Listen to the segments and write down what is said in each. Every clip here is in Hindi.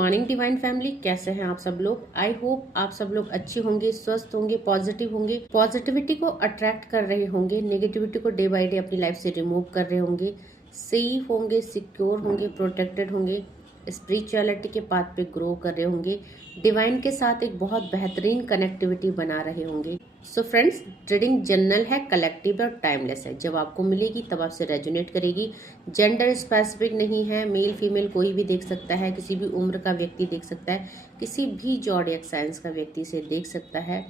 मॉर्निंग डिवाइन फैमिली, कैसे हैं आप सब लोग। आई होप आप सब लोग अच्छे होंगे, स्वस्थ होंगे, पॉजिटिव होंगे, पॉजिटिविटी को अट्रैक्ट कर रहे होंगे, नेगेटिविटी को डे बाय डे अपनी लाइफ से रिमूव कर रहे होंगे, सेफ होंगे, सिक्योर होंगे, प्रोटेक्टेड होंगे, स्पिरिचुअलिटी के पाथ पे ग्रो कर रहे होंगे, डिवाइन के साथ एक बहुत बेहतरीन कनेक्टिविटी बना रहे होंगे। सो फ्रेंड्स, रीडिंग जनरल है, कलेक्टिव और टाइमलेस है। जब आपको मिलेगी तब आपसे रेजोनेट करेगी। जेंडर स्पेसिफिक नहीं है, मेल फीमेल कोई भी देख सकता है, किसी भी उम्र का व्यक्ति देख सकता है, किसी भी जॉडियक साइंस का व्यक्ति इसे देख सकता है।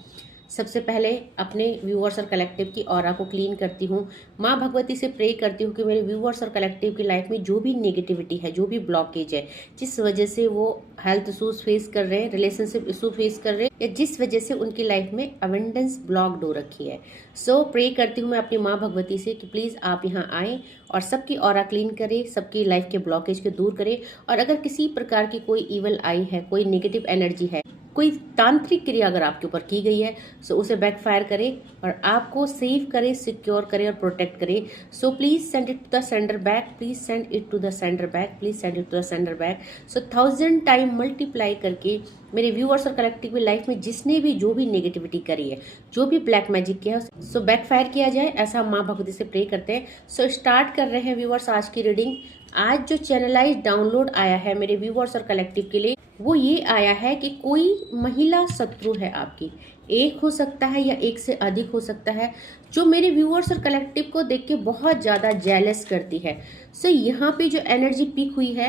सबसे पहले अपने व्यूअर्स और कलेक्टिव की ऑरा को क्लीन करती हूँ। माँ भगवती से प्रे करती हूँ कि मेरे व्यूअर्स और कलेक्टिव की लाइफ में जो भी नेगेटिविटी है, जो भी ब्लॉकेज है, जिस वजह से वो हेल्थ इशूज फेस कर रहे हैं, रिलेशनशिप इशू फेस कर रहे हैं, या जिस वजह से उनकी लाइफ में अवेंडेंस ब्लॉक्ड हो रखी है, सो प्रे करती हूँ मैं अपनी माँ भगवती से कि प्लीज़ आप यहाँ आएँ और सबकी ऑरा क्लीन करें, सबकी लाइफ के ब्लॉकेज को दूर करें। और अगर किसी प्रकार की कोई ईवल आई है, कोई नेगेटिव एनर्जी है, कोई तांत्रिक क्रिया अगर आपके ऊपर की गई है, सो उसे बैकफायर करे और आपको सेव करे, सिक्योर करे और प्रोटेक्ट करे। So please send it to the sender back, please send it to the sender back, please send it to the sender back. So 1000 time multiply करके मेरे व्यूअर्स और कलेक्टिव लाइफ में जिसने भी जो भी नेगेटिविटी करी है, जो भी ब्लैक मैजिक किया है, सो बैकफायर किया जाए, ऐसा माँ भगवती से प्रे करते हैं। सो स्टार्ट कर रहे हैं व्यूअर्स आज की रीडिंग। आज जो चैनलाइज डाउनलोड आया है मेरे व्यूअर्स और कलेक्टिव के लिए, वो ये आया है कि कोई महिला शत्रु है आपकी, एक हो सकता है या एक से अधिक हो सकता है, जो मेरे व्यूअर्स और कलेक्टिव को देख के बहुत ज़्यादा जेलस करती है। सो यहाँ पे जो एनर्जी पिक हुई है,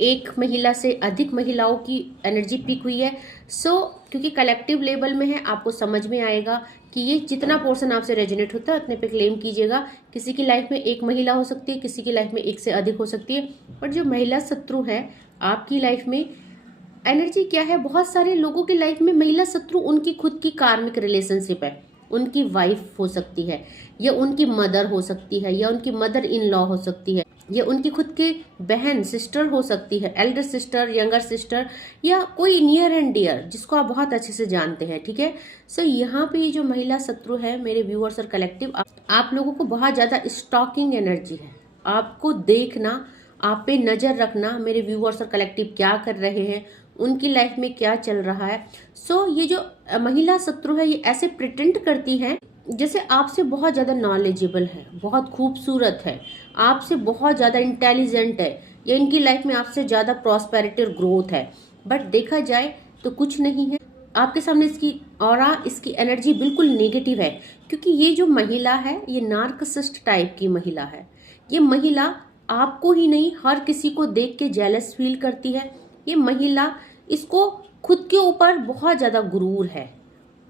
एक महिला से अधिक महिलाओं की एनर्जी पिक हुई है। सो क्योंकि कलेक्टिव लेवल में है, आपको समझ में आएगा कि ये जितना पोर्शन आपसे रेजोनेट होता है उतने पे क्लेम कीजिएगा। किसी की लाइफ में एक महिला हो सकती है, किसी की लाइफ में एक से अधिक हो सकती है, और जो महिला शत्रु है आपकी लाइफ में एनर्जी क्या है, बहुत सारे लोगों की लाइफ में महिला शत्रु उनकी खुद की कार्मिक रिलेशनशिप है। उनकी वाइफ हो सकती है, या उनकी मदर हो सकती है, या उनकी मदर इन लॉ हो सकती है, या उनकी खुद की बहन सिस्टर हो सकती है, एल्डर सिस्टर, यंगर सिस्टर, या कोई नियर एंड डियर जिसको आप बहुत अच्छे से जानते हैं। ठीक है। सो यहाँ पे ये जो महिला शत्रु है मेरे व्यूअर्स और कलेक्टिव, आप लोगों को बहुत ज्यादा स्टॉकिंग एनर्जी है। आपको देखना, आप पे नजर रखना, मेरे व्यूअर्स और कलेक्टिव क्या कर रहे हैं, उनकी लाइफ में क्या चल रहा है। सो ये जो महिला शत्रु है, ये ऐसे प्रिटेंड करती है जैसे आपसे बहुत ज्यादा नॉलेजेबल है, बहुत खूबसूरत है, आपसे बहुत ज्यादा इंटेलिजेंट है, या इनकी लाइफ में आपसे ज्यादा प्रॉस्पेरिटी और ग्रोथ है। बट देखा जाए तो कुछ नहीं है। आपके सामने इसकी ऑरा, इसकी एनर्जी बिल्कुल नेगेटिव है, क्योंकि ये जो महिला है ये नार्कसिस्ट टाइप की महिला है। ये महिला आपको ही नहीं, हर किसी को देख के जेलस फील करती है। ये महिला, इसको खुद के ऊपर बहुत ज्यादा गुरूर है।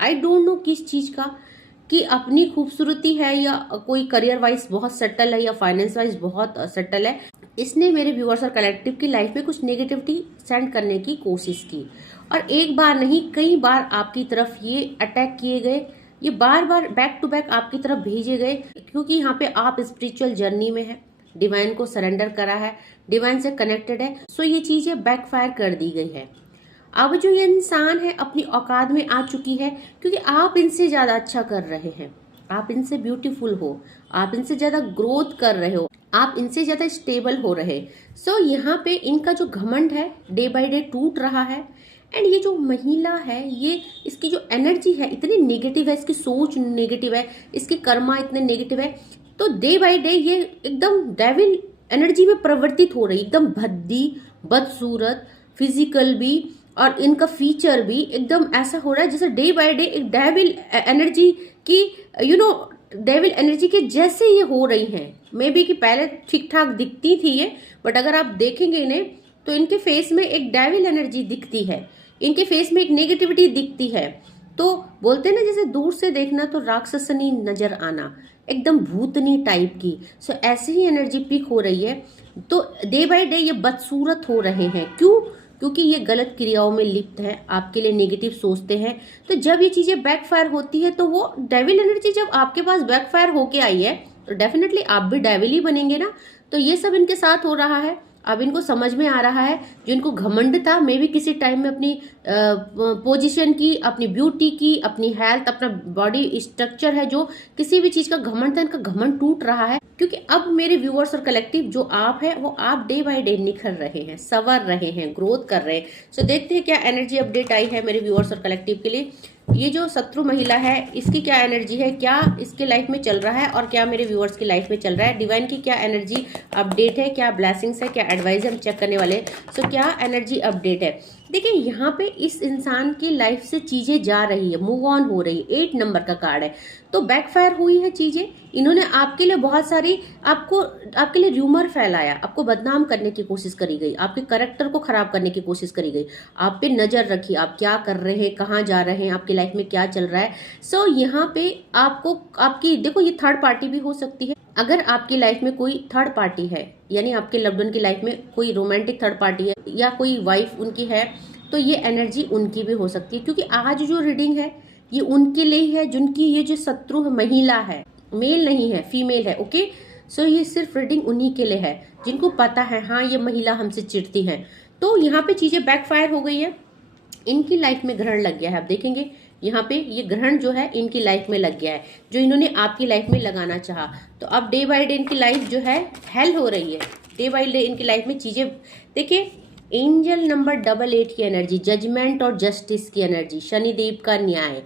आई डोंट नो किस चीज का, कि अपनी खूबसूरती है, या कोई करियर वाइज बहुत सेटल है, या फाइनेंस वाइज बहुत सेटल है। इसने मेरे व्यूअर्स और कलेक्टिव की लाइफ में कुछ नेगेटिविटी सेंड करने की कोशिश की, और एक बार नहीं कई बार आपकी तरफ ये अटैक किए गए, ये बार बार बैक टू बैक आपकी तरफ भेजे गए, क्योंकि यहाँ पे आप स्पिरिचुअल जर्नी में है, डिवाइन को सरेंडर करा है, डिवाइन से कनेक्टेड है। सो ये चीजें बैकफायर कर दी गई है। अब जो ये इंसान है अपनी औकात में आ चुकी है, क्योंकि आप इनसे ज्यादा अच्छा कर रहे हैं, आप इनसे ब्यूटीफुल हो, आप इनसे ज्यादा ग्रोथ कर रहे हो, आप इनसे ज्यादा स्टेबल हो रहे। सो यहाँ पे इनका जो घमंड है डे बाय डे टूट रहा है। एंड ये जो महिला है, ये इसकी जो एनर्जी है इतनी नेगेटिव है, इसकी सोच नेगेटिव है, इसकी कर्मा इतने नेगेटिव है, तो डे बाय डे ये एकदम डेविल एनर्जी में परिवर्तित हो रही, एकदम भद्दी, बदसूरत, फिजिकल भी, और इनका फीचर भी एकदम ऐसा हो रहा है जैसे डे बाय डे एक डेविल एनर्जी की, डेविल एनर्जी के जैसे ये हो रही हैं। मे बी कि पहले ठीक ठाक दिखती थी ये, बट अगर आप देखेंगे इन्हें तो इनके फेस में एक डेविल एनर्जी दिखती है, इनके फेस में एक नेगेटिविटी दिखती है। तो बोलते हैं ना, जैसे दूर से देखना तो राक्षसनी नजर आना, एकदम भूतनी टाइप की। सो ऐसी ही एनर्जी पिक हो रही है। तो डे बाय डे ये बदसूरत हो रहे हैं। क्यों? क्योंकि ये गलत क्रियाओं में लिप्त है, आपके लिए नेगेटिव सोचते हैं। तो जब ये चीजें बैकफायर होती है, तो वो डेविल एनर्जी जब आपके पास बैकफायर होके आई है, तो डेफिनेटली आप भी डेविल ही बनेंगे ना। तो ये सब इनके साथ हो रहा है। अब इनको समझ में आ रहा है, जो इनको घमंड था मे भी किसी टाइम में अपनी पोजीशन की, अपनी ब्यूटी की, अपनी हेल्थ, अपना बॉडी स्ट्रक्चर है, जो किसी भी चीज का घमंड था, इनका घमंड टूट रहा है। क्योंकि अब मेरे व्यूअर्स और कलेक्टिव जो आप है, वो आप डे बाय डे निखर रहे हैं, संवर रहे हैं, ग्रोथ कर रहे हैं। सो देखते हैं क्या एनर्जी अपडेट आई है मेरे व्यूअर्स और कलेक्टिव के लिए। ये जो शत्रु महिला है, इसकी क्या एनर्जी है, क्या इसके लाइफ में चल रहा है और क्या मेरे व्यूअर्स की लाइफ में चल रहा है, डिवाइन की क्या एनर्जी अपडेट है, क्या ब्लेसिंग्स है, क्या एडवाइस हम चेक करने वाले हैं। सो क्या एनर्जी अपडेट है। देखिए यहाँ पे इस इंसान की लाइफ से चीजें जा रही है, मूव ऑन हो रही है। 8 नंबर का कार्ड है, तो बैकफायर हुई है चीजें। इन्होंने आपके लिए बहुत सारी आपके लिए र्यूमर फैलाया, आपको बदनाम करने की कोशिश करी गई, आपके करेक्टर को खराब करने की कोशिश करी गई, आप पे नजर रखी, आप क्या कर रहे हैं, कहाँ जा रहे हैं, आपकी लाइफ में क्या चल रहा है। सो यहाँ पे आपको आपकी देखो, ये थर्ड पार्टी भी हो सकती है। अगर आपकी लाइफ में कोई थर्ड पार्टी है, यानी आपके लव्ड वन की लाइफ में कोई रोमांटिक थर्ड पार्टी है या कोई वाइफ उनकी है, तो ये एनर्जी उनकी भी हो सकती है। क्योंकि आज जो रीडिंग है ये उनके लिए ही है, जिनकी ये जो शत्रु महिला है, मेल नहीं है, फीमेल है। ओके, सो ये सिर्फ रीडिंग उन्हीं के लिए है जिनको पता है हाँ ये महिला हमसे चिढ़ती है। तो यहाँ पे चीजें बैकफायर हो गई है, इनकी लाइफ में ग्रहण लग गया है। आप देखेंगे यहाँ पे ये ग्रहण जो है इनकी लाइफ में लग गया है, जो इन्होंने आपकी लाइफ में लगाना चाहा। तो अब डे बाय डे इनकी लाइफ जो है हेल हो रही है, डे बाय डे इनकी लाइफ में चीजें। देखिए एंजल नंबर 88 की एनर्जी, जजमेंट और जस्टिस की एनर्जी, शनिदेव का न्याय।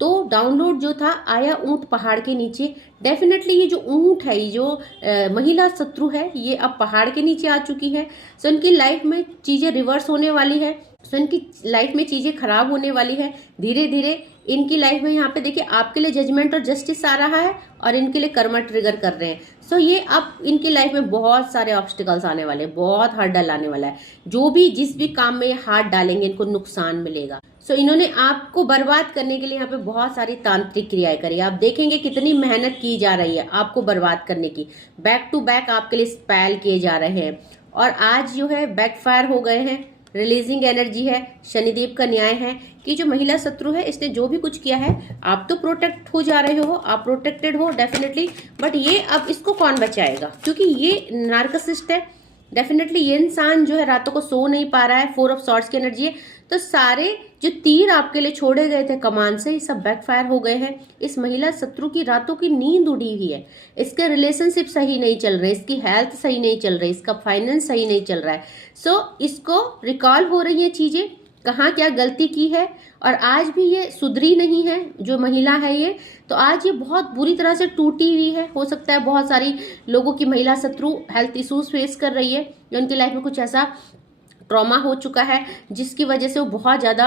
तो डाउनलोड जो था आया ऊंट पहाड़ के नीचे। डेफिनेटली ये जो ऊंट है, ये जो महिला शत्रु है, ये अब पहाड़ के नीचे आ चुकी है। सो इनकी लाइफ में चीजें रिवर्स होने वाली है, सो इनकी लाइफ में चीजें खराब होने वाली है धीरे धीरे। इनकी लाइफ में यहाँ पे देखिए आपके लिए जजमेंट और जस्टिस आ रहा है और इनके लिए कर्मा ट्रिगर कर रहे हैं। सो ये अब इनकी लाइफ में बहुत सारे ऑब्स्टिकल्स आने वाले हैं, बहुत हर्डल आने वाला है। जो भी जिस भी काम में हाथ डालेंगे इनको नुकसान मिलेगा। सो इन्होंने आपको बर्बाद करने के लिए यहाँ पे बहुत सारी तांत्रिक क्रियाएं करी। आप देखेंगे कितनी मेहनत की जा रही है आपको बर्बाद करने की, बैक टू बैक आपके लिए स्पेल किए जा रहे हैं और आज जो है बैकफायर हो गए हैं। रिलीजिंग एनर्जी है, शनिदेव का न्याय है कि जो महिला शत्रु है इसने जो भी कुछ किया है, आप तो प्रोटेक्ट हो जा रहे हो, आप प्रोटेक्टेड हो डेफिनेटली, बट ये अब इसको कौन बचाएगा, क्योंकि ये नार्कसिस्ट है। डेफिनेटली ये इंसान जो है रातों को सो नहीं पा रहा है, 4 ऑफ सॉर्ड्स की एनर्जी है। तो सारे जो तीर आपके लिए छोड़े गए थे कमान से, ये सब बैकफायर हो गए हैं। इस महिला शत्रु की रातों की नींद उड़ी हुई है, इसके रिलेशनशिप सही नहीं चल रहे, इसकी हेल्थ सही नहीं चल रही, इसका फाइनेंस सही नहीं चल रहा है। सो इसको रिकॉल हो रही है चीजें, कहाँ क्या गलती की है, और आज भी ये सुधरी नहीं है जो महिला है ये। तो आज ये बहुत बुरी तरह से टूटी हुई है। हो सकता है बहुत सारी लोगों की महिला शत्रु हेल्थ इश्यूज फेस कर रही है, या उनकी लाइफ में कुछ ऐसा ट्रॉमा हो चुका है जिसकी वजह से वो बहुत ज़्यादा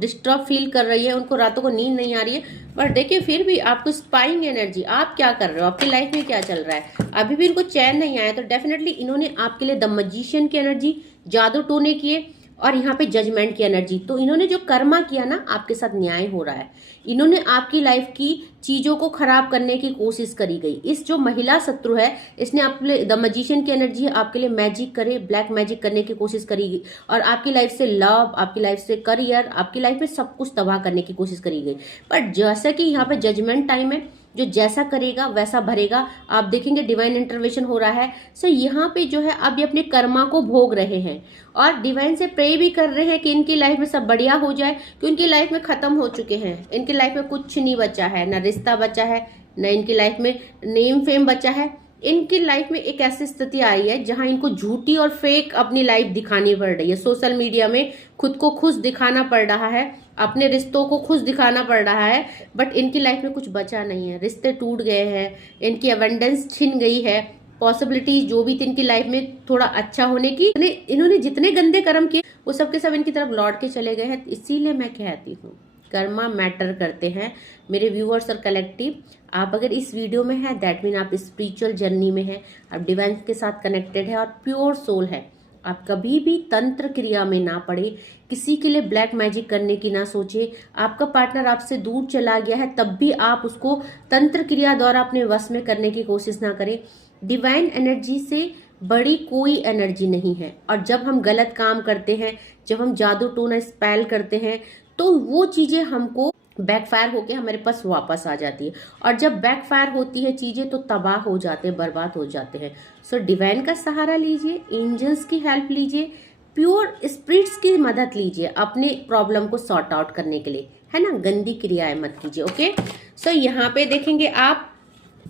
डिस्टर्ब फील कर रही है, उनको रातों को नींद नहीं आ रही है। पर देखिए फिर भी आपको स्पाइंग एनर्जी, आप क्या कर रहे हो, आपकी लाइफ में क्या चल रहा है, अभी भी इनको चैन नहीं आया। तो डेफिनेटली इन्होंने आपके लिए द मैजिशियन की एनर्जी, जादू टोने किए, और यहाँ पे जजमेंट की एनर्जी। तो इन्होंने जो कर्मा किया ना, आपके साथ न्याय हो रहा है। इन्होंने आपकी लाइफ की चीजों को खराब करने की कोशिश करी गई। इस जो महिला शत्रु है, इसने आपके लिए द मैजिशियन की एनर्जी है, आपके लिए मैजिक करे, ब्लैक मैजिक करने की कोशिश करी और आपकी लाइफ से लव, आपकी लाइफ से करियर, आपकी लाइफ में सब कुछ तबाह करने की कोशिश करी गई। पर जैसा कि यहाँ पे जजमेंट टाइम है, जो जैसा करेगा वैसा भरेगा। आप देखेंगे डिवाइन इंटरवेंशन हो रहा है। सो यहाँ पे जो है अब ये अपने कर्मा को भोग रहे हैं और डिवाइन से प्रे भी कर रहे हैं कि इनकी लाइफ में सब बढ़िया हो जाए, क्योंकि इनकी लाइफ में खत्म हो चुके हैं। इनकी लाइफ में कुछ नहीं बचा है, ना रिश्ता बचा है, ना इनकी लाइफ में नेम फेम बचा है। इनकी लाइफ में एक ऐसी स्थिति आई है जहां इनको झूठी और फेक अपनी लाइफ दिखानी पड़ रही है। सोशल मीडिया में खुद को खुश दिखाना पड़ रहा है, अपने रिश्तों को खुश दिखाना पड़ रहा है, बट इनकी लाइफ में कुछ बचा नहीं है। रिश्ते टूट गए हैं, इनकी अबंडेंस छिन गई है, पॉसिबिलिटीज जो भी थी इनकी लाइफ में थोड़ा अच्छा होने की, इन्होंने जितने गंदे कर्म किए वो सब के सब इनकी तरफ लौट के चले गए हैं। इसीलिए मैं कहती हूँ कर्मा मैटर करते हैं मेरे व्यूअर्स और कलेक्टिव। आप अगर इस वीडियो में है, दैट मीन आप स्पिरिचुअल जर्नी में है, आप डिवाइन के साथ कनेक्टेड है और प्योर सोल है। आप कभी भी तंत्र क्रिया में ना पड़े, किसी के लिए ब्लैक मैजिक करने की ना सोचे। आपका पार्टनर आपसे दूर चला गया है तब भी आप उसको तंत्र क्रिया द्वारा अपने वश में करने की कोशिश ना करें। डिवाइन एनर्जी से बड़ी कोई एनर्जी नहीं है। और जब हम गलत काम करते हैं, जब हम जादू टोना स्पेल करते हैं, तो वो चीजें हमको बैकफायर होके हमारे पास वापस आ जाती है। और जब बैकफायर होती है चीजें तो तबाह हो जाते हैं, बर्बाद हो जाते हैं। सो डिवाइन का सहारा लीजिए, एंजल्स की हेल्प लीजिए, प्योर स्पिरिट्स की मदद लीजिए अपने प्रॉब्लम को सॉर्ट आउट करने के लिए, है ना। गंदी क्रियाएं मत कीजिए। ओके, सो यहाँ पे देखेंगे आप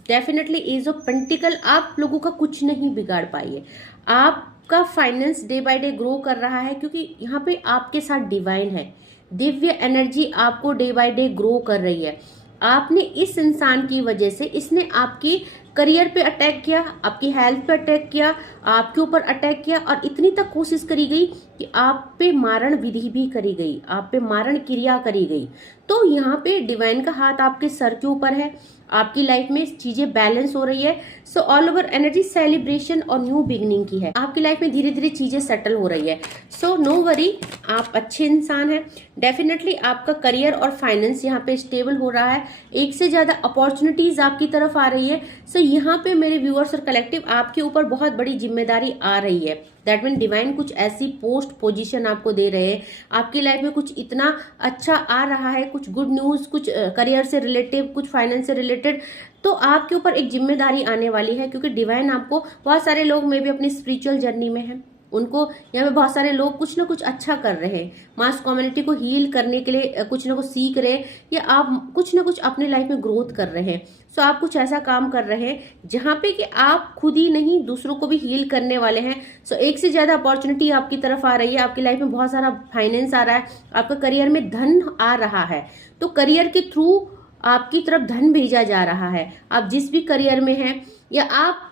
डेफिनेटली एज ऑफ पेंटिकल आप लोगों का कुछ नहीं बिगाड़ पाइए। आपका finance day by day grow कर रहा है क्योंकि यहाँ पे आपके साथ डिवाइन है। दिव्य एनर्जी आपको डे बाय डे ग्रो कर रही है। आपने इस इंसान की वजह से, इसने आपकी करियर पे अटैक किया, आपकी हेल्थ पे अटैक किया, आपके ऊपर अटैक किया, और इतनी तक कोशिश करी गई कि आप पे मारण विधि भी करी गई, आप पे मारण क्रिया करी गई। तो यहाँ पे डिवाइन का हाथ आपके सर के ऊपर है, आपकी लाइफ में चीजें बैलेंस हो रही है। So all over energy celebration और न्यू बिगनिंग की है। आपकी लाइफ में धीरे धीरे चीजें सेटल हो रही है। सो नो वरी, आप अच्छे इंसान हैं। डेफिनेटली आपका करियर और फाइनेंस यहाँ पे स्टेबल हो रहा है। एक से ज्यादा अपॉर्चुनिटीज आपकी तरफ आ रही है। सो यहाँ पे मेरे व्यूअर्स और कलेक्टिव, आपके ऊपर बहुत बड़ी जिम्मेदारी आ रही है। दैट मीन डिवाइन कुछ ऐसी पोस्ट पोजीशन आपको दे रहे हैं, आपकी लाइफ में कुछ इतना अच्छा आ रहा है, कुछ गुड न्यूज, कुछ करियर से रिलेटेड, कुछ फाइनेंस से रिलेटेड। तो आपके ऊपर एक जिम्मेदारी आने वाली है क्योंकि डिवाइन आपको, बहुत सारे लोग में भी अपनी स्पिरिचुअल जर्नी में है, उनको यहाँ पे बहुत सारे लोग कुछ ना कुछ अच्छा कर रहे हैं, मास कम्युनिटी को हील करने के लिए कुछ ना कुछ सीख रहे हैं, या आप कुछ ना कुछ अपने लाइफ में ग्रोथ कर रहे हैं। सो आप कुछ ऐसा काम कर रहे हैं जहां पे कि आप खुद ही नहीं दूसरों को भी हील करने वाले हैं। सो एक से ज्यादा अपॉर्चुनिटी आपकी तरफ आ रही है, आपकी लाइफ में बहुत सारा फाइनेंस आ रहा है, आपका करियर में धन आ रहा है। तो करियर के थ्रू आपकी तरफ धन भेजा जा रहा है। आप जिस भी करियर में हैं, या आप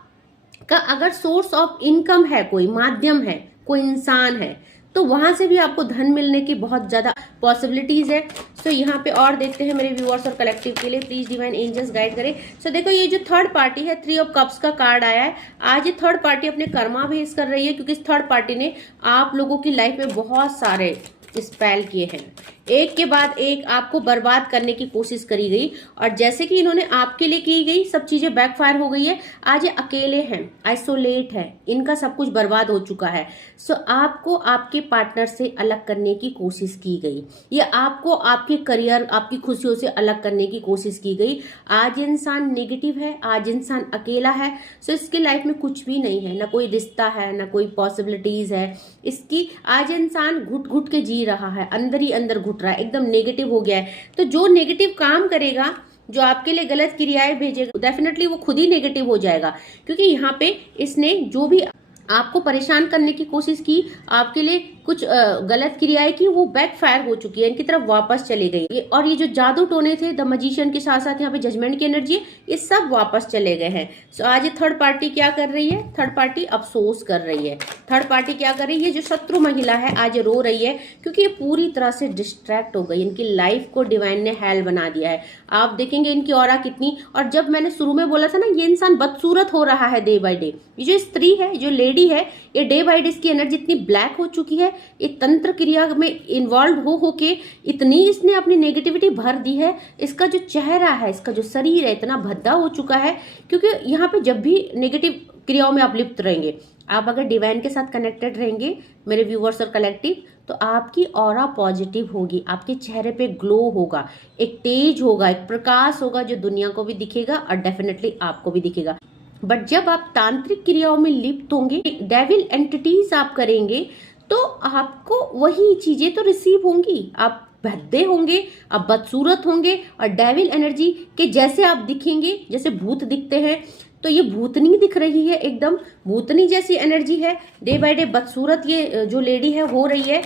का अगर सोर्स ऑफ इनकम है, कोई माध्यम है, कोई इंसान है, तो वहां से भी आपको धन मिलने की बहुत ज्यादा पॉसिबिलिटीज है। सो यहाँ पे और देखते हैं मेरे व्यूअर्स और कलेक्टिव के लिए, प्लीज डिवाइन एंजल्स गाइड करें। सो देखो, ये जो थर्ड पार्टी है, 3 ऑफ कप्स का कार्ड आया है। आज ये थर्ड पार्टी अपने कर्मा भेज कर रही है क्योंकि इस थर्ड पार्टी ने आप लोगों की लाइफ में बहुत सारे स्पेल किए हैं, एक के बाद एक आपको बर्बाद करने की कोशिश करी गई। और जैसे कि इन्होंने आपके लिए की गई सब चीजें बैकफायर हो गई है। आज ये अकेले हैं, आइसोलेट है, इनका सब कुछ बर्बाद हो चुका है। सो आपको आपके पार्टनर से अलग करने की कोशिश की गई, या आपको आपके करियर, आपकी खुशियों से अलग करने की कोशिश की गई। आज इंसान नेगेटिव है, आज इंसान अकेला है। सो इसकी लाइफ में कुछ भी नहीं है, ना कोई रिश्ता है, ना कोई पॉसिबिलिटीज है इसकी। आज इंसान घुट घुट के जी रहा है, अंदर ही अंदर घुट रहा है, एकदम नेगेटिव हो गया है। तो जो नेगेटिव काम करेगा, जो आपके लिए गलत क्रियाएं भेजेगा, डेफिनेटली वो खुद ही नेगेटिव हो जाएगा। क्योंकि यहाँ पे इसने जो भी आपको परेशान करने की कोशिश की, आपके लिए कुछ गलत क्रियाएं की, वो बैकफायर हो चुकी है, इनकी तरफ वापस चले गई। और ये जो जादू टोने थे, द मजिशियन के साथ साथ यहाँ पे जजमेंट की एनर्जी है, ये सब वापस चले गए हैं। सो आज ये थर्ड पार्टी क्या कर रही है? थर्ड पार्टी अफसोस कर रही है। थर्ड पार्टी क्या कर रही है? जो शत्रु महिला है आज रो रही है क्योंकि ये पूरी तरह से डिस्ट्रैक्ट हो गई। इनकी लाइफ को डिवाइन ने हेल बना दिया है। आप देखेंगे इनकी ऑरा कितनी, और जब मैंने शुरू में बोला था ना, ये इंसान बदसूरत हो रहा है डे बाय डे। ये जो स्त्री है, जो लेडी है, ये डे बाय डे इसकी एनर्जी इतनी ब्लैक हो चुकी है, ये तंत्र क्रिया में इन्वॉल्व हो के इतनी इसने अपनी नेगेटिविटी भर दी है। इसका जो चेहरा है, इसका जो शरीर है, इतना भद्दा हो चुका है। क्योंकि यहाँ पे जब भी नेगेटिव क्रियाओं में आप लिप्त रहेंगे, आप अगर डिवाइन के साथ कनेक्टेड रहेंगे मेरे व्यूवर्स और कलेक्टिव, तो आपकी ऑरा पॉजिटिव होगी, आपके चेहरे पे ग्लो होगा, एक तेज होगा, एक प्रकाश होगा जो दुनिया को भी दिखेगा और डेफिनेटली आपको भी दिखेगा। बट जब आप तांत्रिक क्रियाओं में लिप्त होंगे, डेविल एंटिटीज आप करेंगे, तो आपको वही चीजें तो रिसीव होंगी। आप भद्दे होंगे, आप बदसूरत होंगे, और डेविल एनर्जी के जैसे आप दिखेंगे, जैसे भूत दिखते हैं। तो ये भूतनी दिख रही है, एकदम भूतनी जैसी एनर्जी है। डे बाय डे बदसूरत ये जो लेडी है हो रही है।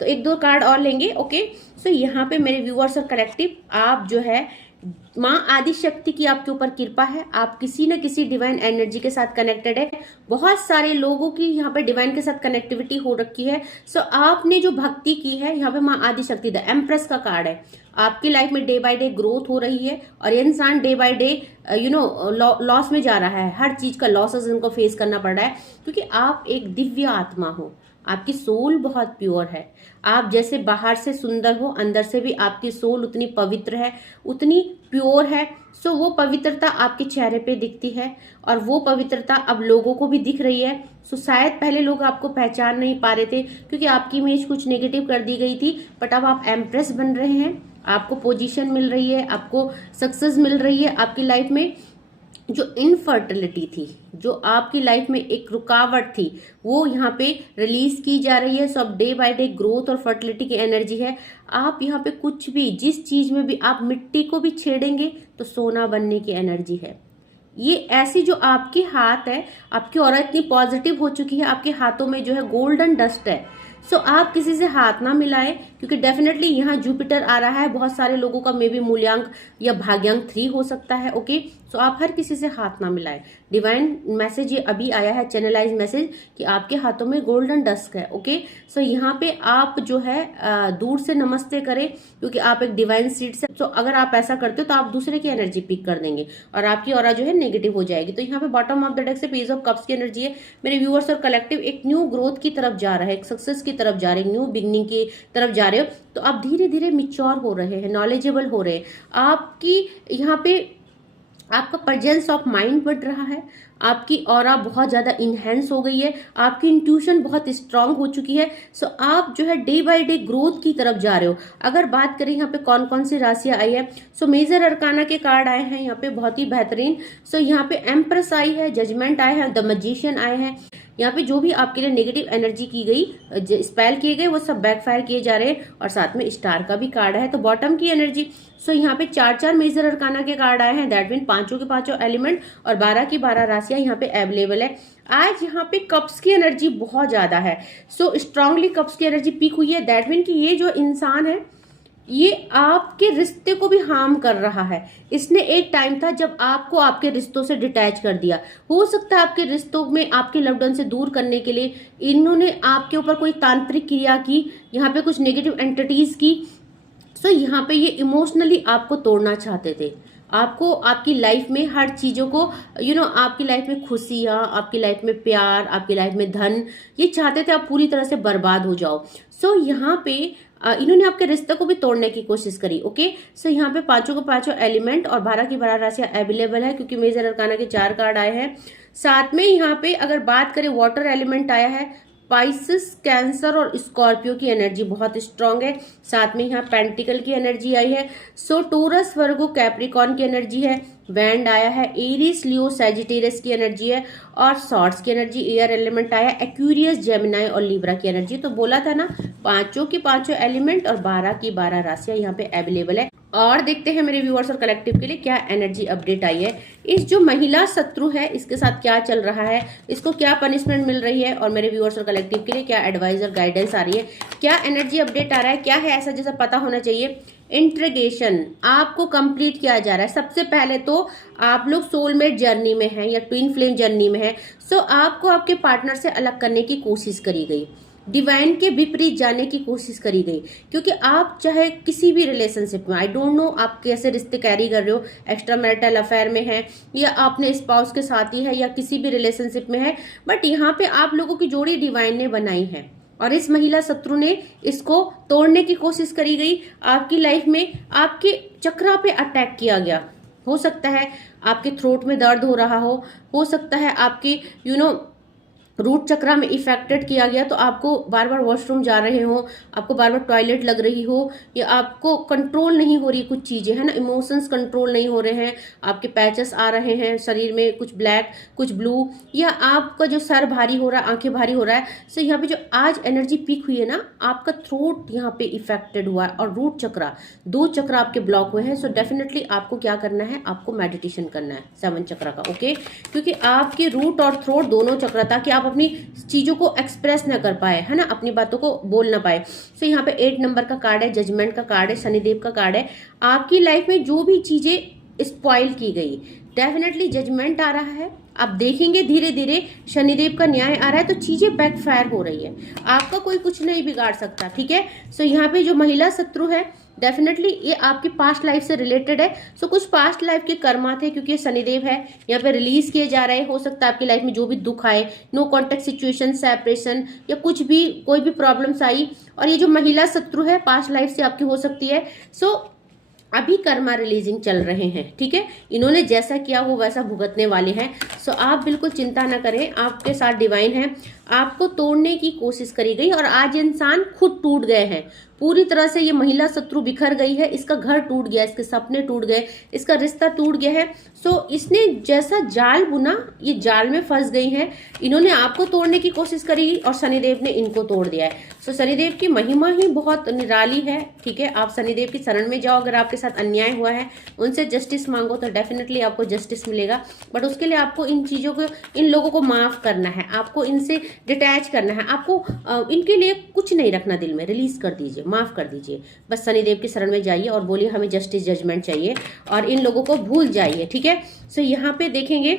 तो 1-2 कार्ड और लेंगे। ओके, सो यहाँ पे मेरे व्यूअर्स और कलेक्टिव, आप जो है माँ आदि शक्ति की आपके ऊपर कृपा है, आप किसी न किसी डिवाइन एनर्जी के साथ कनेक्टेड है। बहुत सारे लोगों की यहाँ पे डिवाइन के साथ कनेक्टिविटी हो रखी है। सो आपने जो भक्ति की है, यहाँ पे माँ आदि शक्ति, द एम्प्रेस का कार्ड है। आपकी लाइफ में डे बाय डे ग्रोथ हो रही है, और ये इंसान डे बाय डे लॉस में जा रहा है। हर चीज का लॉसेस इनको फेस करना पड़ रहा है, क्योंकि आप एक दिव्य आत्मा हो, आपकी सोल बहुत प्योर है। आप जैसे बाहर से सुंदर हो, अंदर से भी आपकी सोल उतनी पवित्र है, उतनी प्योर है। सो वो पवित्रता आपके चेहरे पे दिखती है, और वो पवित्रता अब लोगों को भी दिख रही है। सो शायद पहले लोग आपको पहचान नहीं पा रहे थे क्योंकि आपकी इमेज कुछ नेगेटिव कर दी गई थी, बट अब आप एम्प्रेस बन रहे हैं। आपको पोजीशन मिल रही है, आपको सक्सेस मिल रही है। आपकी लाइफ में जो इनफर्टिलिटी थी, जो आपकी लाइफ में एक रुकावट थी, वो यहाँ पे रिलीज की जा रही है। सो अब डे बाय डे ग्रोथ और फर्टिलिटी की एनर्जी है। आप यहाँ पे कुछ भी, जिस चीज में भी आप मिट्टी को भी छेड़ेंगे तो सोना बनने की एनर्जी है। ये ऐसी जो आपके हाथ है, आपकी ऑरा इतनी पॉजिटिव हो चुकी है, आपके हाथों में जो है गोल्डन डस्ट है। सो आप किसी से हाथ ना मिलाएं, क्योंकि डेफिनेटली यहाँ जुपिटर आ रहा है। बहुत सारे लोगों का मे बी मूल्यांक या भाग्यांक 3 हो सकता है। ओके, सो आप हर किसी से हाथ ना मिलाएं। डिवाइन मैसेज ये अभी आया है, चैनलाइज मैसेज, कि आपके हाथों में गोल्डन डस्ट है। ओके, सो यहाँ पे आप जो है दूर से नमस्ते करें, क्योंकि आप एक डिवाइन सीड से, तो अगर आप ऐसा करते हो तो आप दूसरे की एनर्जी पिक कर देंगे और आपकी ऑरा जो है नेगेटिव हो जाएगी। तो यहाँ पे बॉटम ऑफ द डेक से पेज ऑफ कप्स की एनर्जी है। मेरे व्यूअर्स और कलेक्टिव एक न्यू ग्रोथ की तरफ जा रहा है, एक सक्सेस की तरफ जा रहे हैं, न्यू बिगनिंग की तरफ जा रहे हो। तो आप धीरे धीरे मिच्योर हो रहे हैं, नॉलेजेबल हो रहे हैं। आपकी यहाँ पे आपका प्रेजेंस ऑफ माइंड बढ़ रहा है, आपकी ऑरा बहुत ज्यादा इनहेंस हो गई है, आपकी इंट्यूशन बहुत स्ट्रांग हो चुकी है। सो आप जो है डे बाय डे ग्रोथ की तरफ जा रहे हो। अगर बात करें यहाँ पे कौन कौन सी राशियां आई है, सो मेजर अरकाना के कार्ड आए हैं यहाँ पे बहुत ही बेहतरीन। सो यहाँ पे एम्प्रेस आई है, जजमेंट आए हैं, द मैजिशियन आए हैं। यहाँ पे जो भी आपके लिए नेगेटिव एनर्जी की गई, स्पेल किए गए, वो सब बैकफायर किए जा रहे हैं। और साथ में स्टार का भी कार्ड है। तो बॉटम की एनर्जी, सो यहाँ पे 4 मेजर अरकाना के कार्ड आए हैं। दैट मीन 5 के 5 एलिमेंट और 12 की 12 राशियां यहाँ पे अवेलेबल है। आज यहाँ पे कप्स की एनर्जी बहुत ज्यादा है। सो स्ट्रांगली कप्स की एनर्जी पीक हुई है। दैट मीन कि ये जो इंसान है, ये आपके रिश्ते को भी हार्म कर रहा है। इसने एक टाइम था जब आपको आपके रिश्तों से डिटैच कर दिया। हो सकता है आपके रिश्तों में आपके लव्ड वन से दूर करने के लिए इन्होंने आपके ऊपर कोई तांत्रिक क्रिया की, यहाँ पे कुछ नेगेटिव एंटिटीज की। सो यहाँ पे ये इमोशनली आपको तोड़ना चाहते थे। आपको आपकी लाइफ में हर चीजों को आपकी लाइफ में खुशियां, आपकी लाइफ में प्यार, आपकी लाइफ में धन, ये चाहते थे आप पूरी तरह से बर्बाद हो जाओ। सो यहाँ पे इन्होंने आपके रिश्ते को भी तोड़ने की कोशिश करी। ओके, सो यहाँ पे 5 के 5 एलिमेंट और 12 की 12 राशियां अवेलेबल है, क्योंकि मेजर अरकाना के 4 कार्ड आए हैं। साथ में यहाँ पे अगर बात करें, वाटर एलिमेंट आया है। पाइसिस, कैंसर और स्कॉर्पियो की एनर्जी बहुत स्ट्रांग है। साथ में यहाँ पेंटिकल की एनर्जी आई है। सो टोरस, वर्गो, कैप्रिकॉन की एनर्जी है। वैंड आया है। एरीज, लियो, सैजिटेरियस की एनर्जी है। और सॉर्ड्स की एनर्जी, एयर एलिमेंट आया। एक्वेरियस, जेमिनाई और लिब्रा की एनर्जी। तो बोला था ना, 5 के 5 एलिमेंट और 12 की 12 राशियां यहाँ पे अवेलेबल है। और देखते हैं मेरे व्यूअर्स और कलेक्टिव के लिए क्या एनर्जी अपडेट आई है। इस जो महिला शत्रु है, इसके साथ क्या चल रहा है, इसको क्या पनिशमेंट मिल रही है, और मेरे व्यूअर्स और कलेक्टिव के लिए क्या एडवाइस और गाइडेंस आ रही है, क्या एनर्जी अपडेट आ रहा है, क्या है ऐसा जैसा पता होना चाहिए। इंट्रीगेशन आपको कंप्लीट किया जा रहा है। सबसे पहले तो आप लोग सोलमेट जर्नी में हैं या ट्विन फ्लेम जर्नी में हैं। सो आपको आपके पार्टनर से अलग करने की कोशिश करी गई, डिवाइन के विपरीत जाने की कोशिश करी गई, क्योंकि आप चाहे किसी भी रिलेशनशिप में, आई डोंट नो आप कैसे रिश्ते कैरी कर रहे हो, एक्स्ट्रा मैरिटल अफेयर में है या अपने स्पाउस के साथ ही है या किसी भी रिलेशनशिप में है, बट यहाँ पे आप लोगों की जोड़ी डिवाइन ने बनाई है और इस महिला शत्रु ने इसको तोड़ने की कोशिश करी गई। आपकी लाइफ में आपके चक्रा पे अटैक किया गया। हो सकता है आपके थ्रोट में दर्द हो रहा हो सकता है आपके रूट चक्रा में इफेक्टेड किया गया, तो आपको बार बार वॉशरूम जा रहे हो, आपको बार बार टॉयलेट लग रही हो, या आपको कंट्रोल नहीं हो रही कुछ चीजें, है ना, इमोशंस कंट्रोल नहीं हो रहे हैं, आपके पैचेस आ रहे हैं शरीर में, कुछ ब्लैक कुछ ब्लू, या आपका जो सर भारी हो रहा है, आंखें भारी हो रहा है। सो यहाँ पे जो आज एनर्जी पीक हुई है ना, आपका थ्रोट यहाँ पे इफेक्टेड हुआ है और रूट चक्रा, 2 चक्रा आपके ब्लॉक हुए हैं। सो डेफिनेटली आपको क्या करना है, आपको मेडिटेशन करना है 7 चक्रा का। ओके, क्योंकि आपके रूट और थ्रोट दोनों चक्रा, ताकि आप अपनी चीजों को एक्सप्रेस ना कर पाए, है ना, अपनी बातों को बोल ना पाए। सो यहाँ पे 8 नंबर का कार्ड है, जजमेंट का कार्ड है, शनिदेव का कार्ड है। आपकी लाइफ में जो भी चीजें स्पॉइल की गई, डेफिनेटली जजमेंट आ रहा है। आप देखेंगे धीरे धीरे शनिदेव का न्याय आ रहा है, तो चीजें बैकफायर हो रही है, आपका कोई कुछ नहीं बिगाड़ सकता। ठीक है, सो यहाँ पे जो महिला शत्रु है, डेफिनेटली ये आपकी पास्ट लाइफ से रिलेटेड है। सो कुछ पास्ट लाइफ के कर्मा थे, क्योंकि ये शनिदेव है, यहाँ पे रिलीज किए जा रहे हैं। हो सकता है आपकी लाइफ में जो भी दुख आए, नो कॉन्टेक्ट सिचुएशन, सेपरेशन, या कुछ भी कोई भी प्रॉब्लम्स आई, और ये जो महिला शत्रु है पास्ट लाइफ से आपकी हो सकती है। सो अभी कर्मा रिलीजिंग चल रहे हैं। ठीक है, इन्होंने जैसा किया वो वैसा भुगतने वाले हैं। सो आप बिल्कुल चिंता ना करें, आपके साथ डिवाइन है। आपको तोड़ने की कोशिश करी गई और आज इंसान खुद टूट गए हैं, पूरी तरह से ये महिला शत्रु बिखर गई है, इसका घर टूट गया, इसके सपने टूट गए, इसका रिश्ता टूट गया है। सो इसने जैसा जाल बुना, ये जाल में फंस गई है। इन्होंने आपको तोड़ने की कोशिश करी और शनिदेव ने इनको तोड़ दिया है। सो शनिदेव की महिमा ही बहुत निराली है, ठीक है। आप शनिदेव की शरण में जाओ, अगर आपके साथ अन्याय हुआ है उनसे जस्टिस मांगो तो डेफिनेटली आपको जस्टिस मिलेगा। बट उसके लिए आपको इन चीजों को, इन लोगों को माफ करना है, आपको इनसे डिटैच करना है, आपको इनके लिए कुछ नहीं रखना दिल में, रिलीज कर दीजिए, माफ कर दीजिए। बस शनिदेव की शरण में जाइए और बोलिए हमें जस्टिस जजमेंट चाहिए और इन लोगों को भूल जाइए, ठीक है। सो यहाँ पे देखेंगे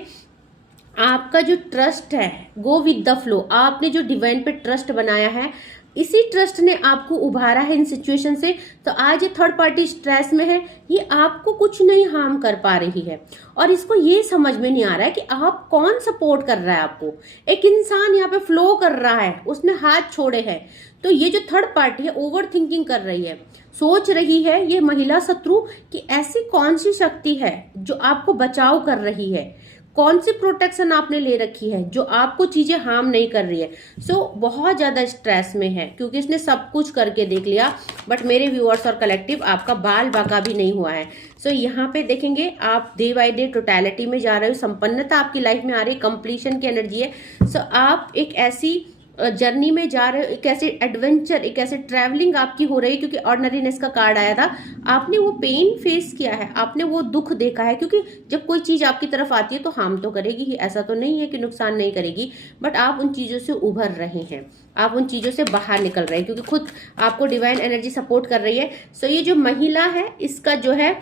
आपका जो ट्रस्ट है, गो विद द फ्लो, आपने जो डिवाइन पे ट्रस्ट बनाया है, इसी ट्रस्ट ने आपको उभारा है इन सिचुएशन से। तो आज ये थर्ड पार्टी स्ट्रेस में है, ये आपको कुछ नहीं हार्म कर पा रही है और इसको ये समझ में नहीं आ रहा है कि आप कौन सपोर्ट कर रहा है आपको। एक इंसान यहाँ पे फ्लो कर रहा है, उसने हाथ छोड़े हैं। तो ये जो थर्ड पार्टी है ओवर थिंकिंग कर रही है, सोच रही है ये महिला शत्रु कि ऐसी कौन सी शक्ति है जो आपको बचाव कर रही है, कौन सी प्रोटेक्शन आपने ले रखी है जो आपको चीजें हार्म नहीं कर रही है। सो बहुत ज्यादा स्ट्रेस में है क्योंकि इसने सब कुछ करके देख लिया। बट मेरे व्यूअर्स और कलेक्टिव, आपका बाल बाका भी नहीं हुआ है। सो यहाँ पे देखेंगे आप डे बाय डे टोटलिटी में जा रहे हो, संपन्नता आपकी लाइफ में आ रही है, कंप्लीशन की एनर्जी है। सो आप एक ऐसी जर्नी में जा रहे हो, एक ऐसे एडवेंचर, एक ऐसे ट्रैवलिंग आपकी हो रही है, क्योंकि ऑर्डिनरीनेस का कार्ड आया था। आपने वो पेन फेस किया है, आपने वो दुख देखा है, क्योंकि जब कोई चीज आपकी तरफ आती है तो हार्म तो करेगी ही, ऐसा तो नहीं है कि नुकसान नहीं करेगी। बट आप उन चीजों से उभर रहे हैं, आप उन चीजों से बाहर निकल रहे हैं क्योंकि खुद आपको डिवाइन एनर्जी सपोर्ट कर रही है। सो ये जो महिला है, इसका जो है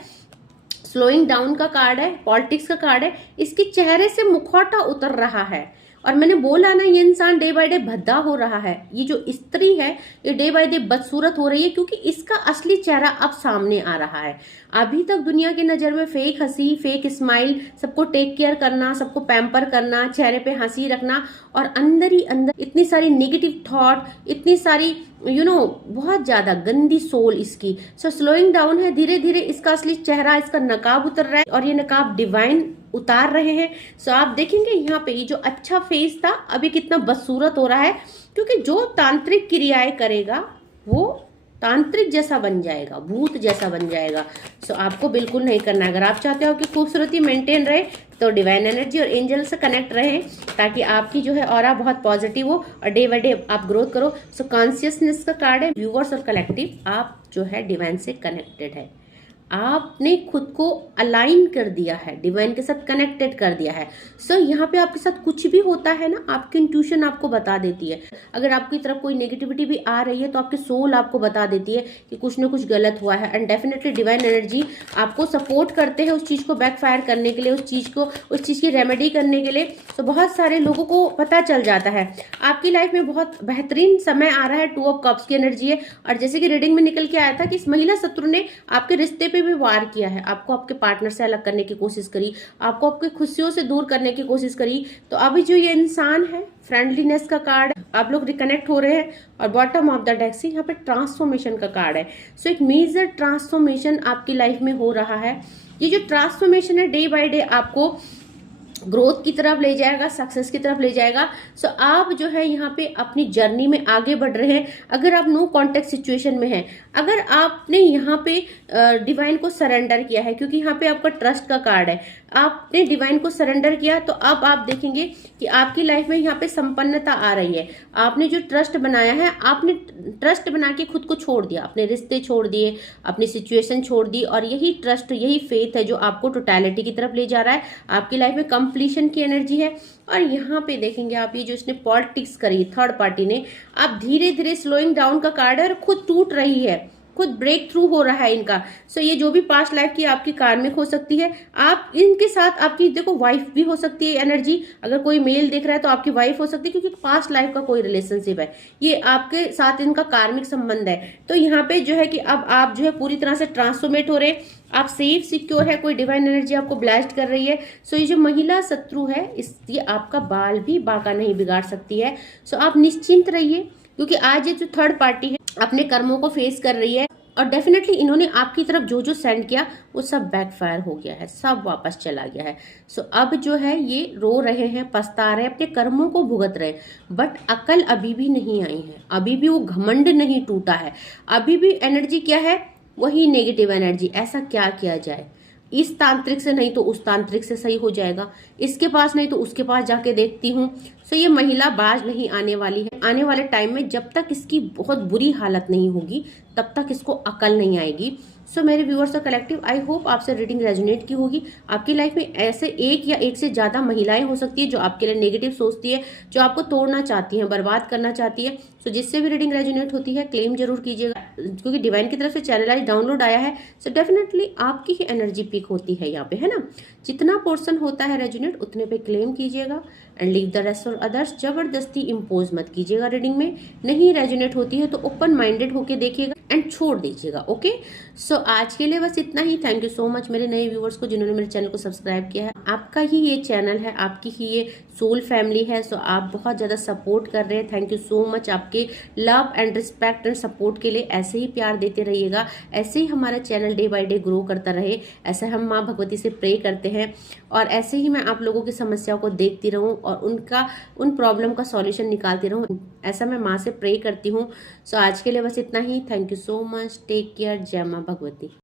स्लोइंग डाउन का कार्ड है, पॉलिटिक्स का कार्ड है। इसके चेहरे से मुखौटा उतर रहा है और मैंने बोला ना, ये इंसान डे बाय डे भद्दा हो रहा है। ये जो स्त्री है ये डे बाय डे बदसूरत हो रही है क्योंकि इसका असली चेहरा अब सामने आ रहा है। अभी तक दुनिया की नजर में फेक हंसी, फेक स्माइल, सबको टेक केयर करना, सबको पैम्पर करना, चेहरे पे हंसी रखना और अंदर ही अंदर इतनी सारी नेगेटिव थॉट, इतनी सारी बहुत ज्यादा गंदी सोल इसकी। सो स्लोइंग डाउन है, धीरे धीरे इसका असली चेहरा, इसका नकाब उतर रहा है और ये नकाब डिवाइन उतार रहे हैं। सो आप देखेंगे यहाँ पे ये जो अच्छा फेस था अभी कितना बदसूरत हो रहा है, क्योंकि जो तांत्रिक क्रियाएं करेगा वो तांत्रिक जैसा बन जाएगा, भूत जैसा बन जाएगा। सो आपको बिल्कुल नहीं करना है। अगर आप चाहते हो कि खूबसूरती मेंटेन रहे तो डिवाइन एनर्जी और एंजल से कनेक्ट रहें ताकि आपकी जो है ऑरा बहुत पॉजिटिव हो और डे बाय डे आप ग्रोथ करो। सो कॉन्शियसनेस का कार्ड है, व्यूवर्स और कलेक्टिव, आप जो है डिवाइन से कनेक्टेड है, आपने खुद को अलाइन कर दिया है, डिवाइन के साथ कनेक्टेड कर दिया है। सो यहाँ पे आपके साथ कुछ भी होता है ना, आपकी इंट्यूशन आपको बता देती है। अगर आपकी तरफ कोई नेगेटिविटी भी आ रही है तो आपकी सोल आपको बता देती है कि कुछ ना कुछ गलत हुआ है। एंड डेफिनेटली डिवाइन एनर्जी आपको सपोर्ट करते हैं उस चीज को बैकफायर करने के लिए, उस चीज की रेमेडी करने के लिए। तो बहुत सारे लोगों को पता चल जाता है आपकी लाइफ में बहुत बेहतरीन समय आ रहा है। 2 ऑफ कप्स की एनर्जी है और जैसे कि रीडिंग में निकल के आया था कि इस महिला शत्रु ने आपके रिश्ते भी वार किया है, आपको आपके पार्टनर से अलग करने की कोशिश करी, आपको आपकी खुशियों से दूर करने की कोशिश करी। तो अभी जो ये इंसान है, फ्रेंडलीनेस का कार्ड, आप लोग रिकनेक्ट हो रहे हैं। और बॉटम ऑफ द डेक से यहाँ पे ट्रांसफॉर्मेशन का कार्ड है। सो एक मेजर ट्रांसफॉर्मेशन आपकी लाइफ में हो रहा है। ये जो ट्रांसफॉर्मेशन है डे बाय डे आपको ग्रोथ की तरफ ले जाएगा, सक्सेस की तरफ ले जाएगा। सो आप जो है यहाँ पे अपनी जर्नी में आगे बढ़ रहे हैं। अगर आप नो कॉन्टेक्ट सिचुएशन में हैं, अगर आपने यहाँ पे डिवाइन को सरेंडर किया है, क्योंकि यहाँ पे आपका ट्रस्ट का कार्ड है, आपने डिवाइन को सरेंडर किया, तो अब आप देखेंगे कि आपकी लाइफ में यहाँ पे संपन्नता आ रही है। आपने जो ट्रस्ट बनाया है, आपने ट्रस्ट बना के खुद को छोड़ दिया, अपने रिश्ते छोड़ दिए, अपनी सिचुएशन छोड़ दी और यही ट्रस्ट, यही फेथ है जो आपको टोटलिटी की तरफ ले जा रहा है। आपकी लाइफ में कंप्लीशन की एनर्जी है। और यहाँ पे देखेंगे आप, ये जो इसने पॉलिटिक्स करी थर्ड पार्टी ने, आप धीरे धीरे स्लोइंग डाउन का कार्ड है और खुद टूट रही है, खुद ब्रेक थ्रू हो रहा है इनका। सो ये जो भी पास्ट लाइफ की आपकी कार्मिक हो सकती है, आप इनके साथ, आपकी देखो वाइफ भी हो सकती है एनर्जी, अगर कोई मेल देख रहा है तो आपकी वाइफ हो सकती है, क्योंकि पास्ट लाइफ का कोई रिलेशनशिप है, ये आपके साथ इनका कार्मिक संबंध है। तो यहाँ पे जो है कि अब आप जो है पूरी तरह से ट्रांसफॉर्मेट हो रहे हैं, आप सेफ सिक्योर है, कोई डिवाइन एनर्जी आपको ब्लास्ट कर रही है। सो ये जो महिला शत्रु है, ये आपका बाल भी बाका नहीं बिगाड़ सकती है। सो आप निश्चिंत रहिए, क्योंकि आज ये जो थर्ड पार्टी है अपने कर्मों को फेस कर रही है और डेफिनेटली इन्होंने आपकी तरफ जो जो सेंड किया वो सब बैकफायर हो गया है, सब वापस चला गया है। सो अब जो है ये रो रहे हैं, पछता रहे हैं, अपने कर्मों को भुगत रहे हैं, बट अकल अभी भी नहीं आई है, अभी भी वो घमंड नहीं टूटा है, अभी भी एनर्जी क्या है, वही नेगेटिव एनर्जी। ऐसा क्या किया जाए, इस तांत्रिक से नहीं तो उस तांत्रिक से सही हो जाएगा, इसके पास नहीं तो उसके पास जाके देखती हूँ। सो ये महिला बाज नहीं आने वाली है। आने वाले टाइम में जब तक इसकी बहुत बुरी हालत नहीं होगी तब तक इसको अकल नहीं आएगी। सो मेरे व्यूअर्स और कलेक्टिव, आई होप आपसे रीडिंग रेजोनेट की होगी। आपकी लाइफ में ऐसे एक या एक से ज्यादा महिलाएं हो सकती है जो आपके लिए नेगेटिव सोचती है, जो आपको तोड़ना चाहती है, बर्बाद करना चाहती है। सो जिससे भी रीडिंग रेजोनेट होती है क्लेम जरूर कीजिएगा, क्योंकि डिवाइन की तरफ से चैनलाइज डाउनलोड आया है। सो डेफिनेटली आपकी ही एनर्जी पिक होती है यहाँ पे, है ना। जितना पोर्शन होता है रेजोनेट उतने पे क्लेम कीजिएगा and leave the rest for others. जबरदस्ती इम्पोज मत कीजिएगा रीडिंग में, नहीं रेजोनेट होती है तो ओपन माइंडेड होके देखिएगा एंड छोड़ दीजिएगा। ओके, सो आज के लिए बस इतना ही। थैंक यू सो मच मेरे नए व्यूअर्स को जिन्होंने मेरे चैनल को सब्सक्राइब किया है। आपका ही ये चैनल है, आपकी ही ये सोल फैमिली है। सो आप बहुत ज्यादा सपोर्ट कर रहे हैं, थैंक यू सो मच। आपके love and respect and support के लिए ऐसे ही प्यार देते रहिएगा, ऐसे ही हमारा channel day by day grow करता रहे। ऐसे हम माँ भगवती से प्रे करते हैं और ऐसे ही मैं आप लोगों की समस्याओं को देखती रहूं और उन प्रॉब्लम का सॉल्यूशन निकालती रहूं, ऐसा मैं माँ से प्रे करती हूँ। सो आज के लिए बस इतना ही। Thank you so much, take care, जय माँ भगवती।